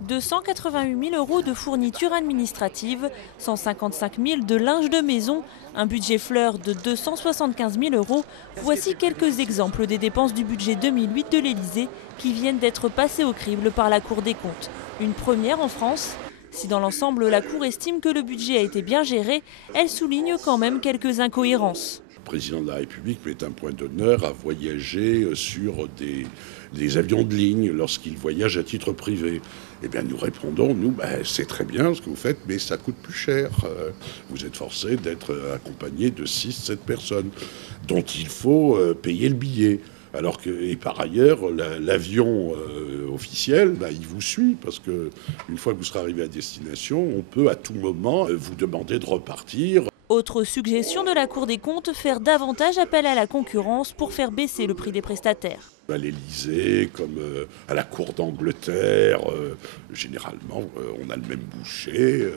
288 000 € de fournitures administratives, 155 000 de linge de maison, un budget fleur de 275 000 €. Voici quelques exemples des dépenses du budget 2008 de l'Élysée qui viennent d'être passées au crible par la Cour des comptes. Une première en France. Si dans l'ensemble la Cour estime que le budget a été bien géré, elle souligne quand même quelques incohérences. Le président de la République met un point d'honneur à voyager sur des avions de ligne lorsqu'il voyage à titre privé. Eh bien, nous répondons, c'est très bien ce que vous faites, mais ça coûte plus cher. Vous êtes forcé d'être accompagné de 6-7 personnes dont il faut payer le billet. Alors que, et par ailleurs, l'avion officiel, il vous suit, parce qu'une fois que vous serez arrivé à destination, on peut à tout moment vous demander de repartir. Autre suggestion de la Cour des comptes, faire davantage appel à la concurrence pour faire baisser le prix des prestataires. À l'Élysée, comme à la Cour d'Angleterre, généralement, on a le même boucher,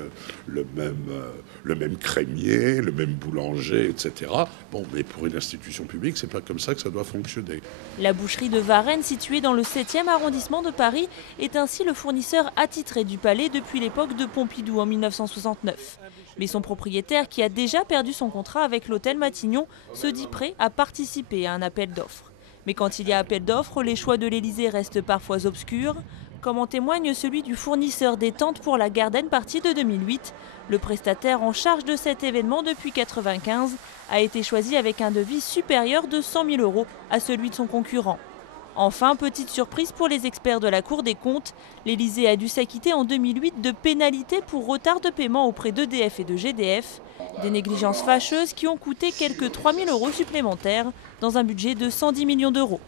le même crémier, le même boulanger, etc. Bon, mais pour une institution publique, c'est pas comme ça que ça doit fonctionner. La boucherie de Varennes, située dans le 7e arrondissement de Paris, est ainsi le fournisseur attitré du palais depuis l'époque de Pompidou en 1969. Mais son propriétaire, qui a déjà perdu son contrat avec l'hôtel Matignon, se dit prêt à participer à un appel d'offres. Mais quand il y a appel d'offres, les choix de l'Élysée restent parfois obscurs, comme en témoigne celui du fournisseur des tentes pour la Garden Party de 2008. Le prestataire en charge de cet événement depuis 1995 a été choisi avec un devis supérieur de 100 000 € à celui de son concurrent. Enfin, petite surprise pour les experts de la Cour des comptes, l'Élysée a dû s'acquitter en 2008 de pénalités pour retard de paiement auprès d'EDF et de GDF. Des négligences fâcheuses qui ont coûté quelques 3 000 € supplémentaires dans un budget de 110 millions d'euros.